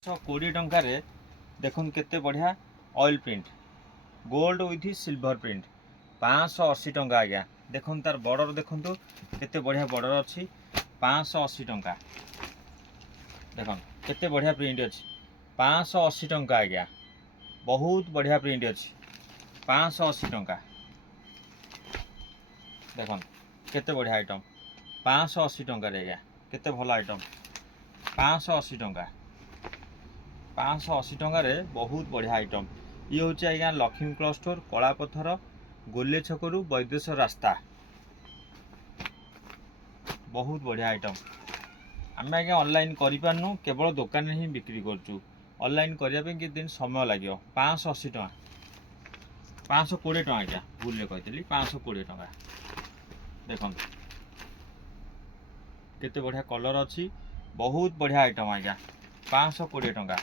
120 टंकार देखो केते बढ़िया oil print gold with silver print 580 टंका आज्ञा देखो तार बॉर्डर देखो केते बढ़िया बॉर्डर अच्छी 580 टंका देखो केते बढ़िया प्रिंट अच्छी 580 टंका आज्ञा बहुत बढ़िया प्रिंट अच्छी 580 टंका देखो केते बढ़िया आइटम 580 टंका आज्ञा केते भल आइटम 580 टंका 580 टंकार बहुत बढ़िया आइटम ये हूँ आज्ञा लक्ष्मी क्लथ स्टोर कलापथर गोले छकरू वैदेश्वर रास्ता बहुत बढ़िया आइटम आम आज्ञा ऑनलाइन करूँ केवल दुकान ही बिक्री करूँ ऑनलाइन करने कि दिन समय लगे 580 टका 520 टका आज्ञा भूल कही 520 टका देख केते बढ़िया कलर अच्छी बहुत बढ़िया आइटम आज्ञा 520 टका।